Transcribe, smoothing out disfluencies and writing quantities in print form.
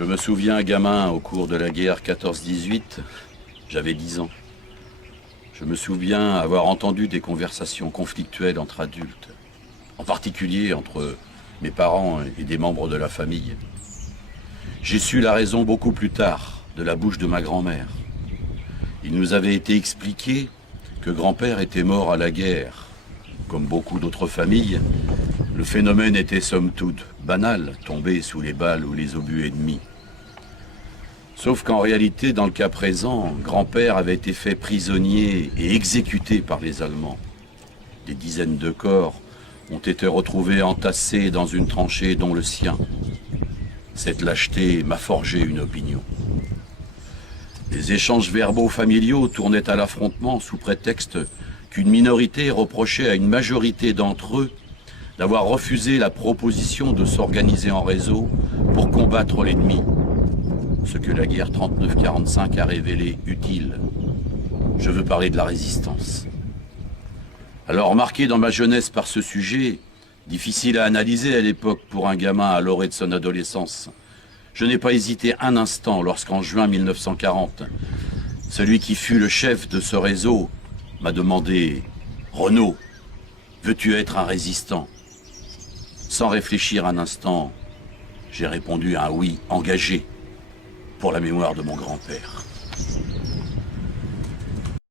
Je me souviens, gamin, au cours de la guerre 14-18, j'avais 10 ans. Je me souviens avoir entendu des conversations conflictuelles entre adultes, en particulier entre mes parents et des membres de la famille. J'ai su la raison beaucoup plus tard, de la bouche de ma grand-mère. Il nous avait été expliqué que grand-père était mort à la guerre. Comme beaucoup d'autres familles, le phénomène était somme toute banal, tombé sous les balles ou les obus ennemis. Sauf qu'en réalité, dans le cas présent, grand-père avait été fait prisonnier et exécuté par les Allemands. Des dizaines de corps ont été retrouvés entassés dans une tranchée dont le sien. Cette lâcheté m'a forgé une opinion. Les échanges verbaux familiaux tournaient à l'affrontement sous prétexte qu'une minorité reprochait à une majorité d'entre eux d'avoir refusé la proposition de s'organiser en réseau pour combattre l'ennemi. Ce que la guerre 39-45 a révélé utile. Je veux parler de la résistance. Alors, marqué dans ma jeunesse par ce sujet, difficile à analyser à l'époque pour un gamin à l'orée de son adolescence, je n'ai pas hésité un instant lorsqu'en juin 1940, celui qui fut le chef de ce réseau m'a demandé « Renaud, veux-tu être un résistant ?» Sans réfléchir un instant, j'ai répondu un oui engagé pour la mémoire de mon grand-père.